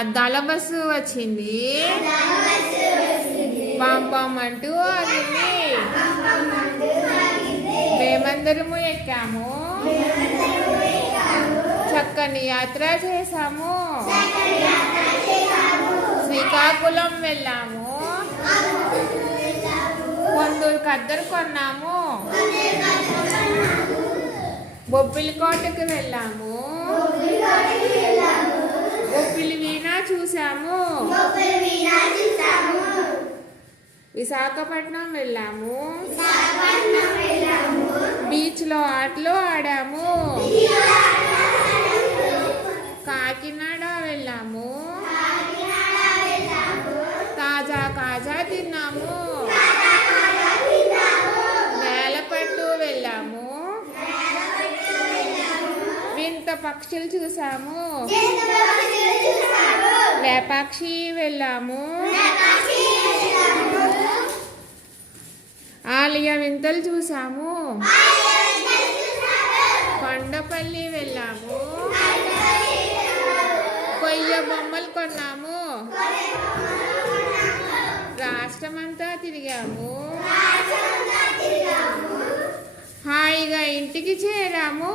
అద్దాల బస్సు వచ్చింది, పాంపాం అంటూ ఆగింది. మేమందరము ఎక్కాము, చక్కని యాత్ర చేశాము. శ్రీకాకుళం వెళ్ళాము, కొందరు కద్దరు కొన్నాము. బొబ్బిలి కోటకు వెళ్ళాము, బొబ్బిలి వీణ చూసాము. విశాఖపట్నం వెళ్ళాము, బీచ్ లో ఆటలు ఆడాము. కాకినాడ వెళ్ళాము, తాజా కాజా తిన్నాము. నేలపట్టు వెళ్ళాము, వింత పక్షులు చూసాము. లేపాక్షి వెళ్ళాము, ఆలయ వింతలు చూసాము. కొండపల్లి వెళ్ళాము, కొయ్య బొమ్మలు కొన్నాము. రాష్ట్రమంతా తిరిగాము, హాయిగా ఇంటికి చేరాము.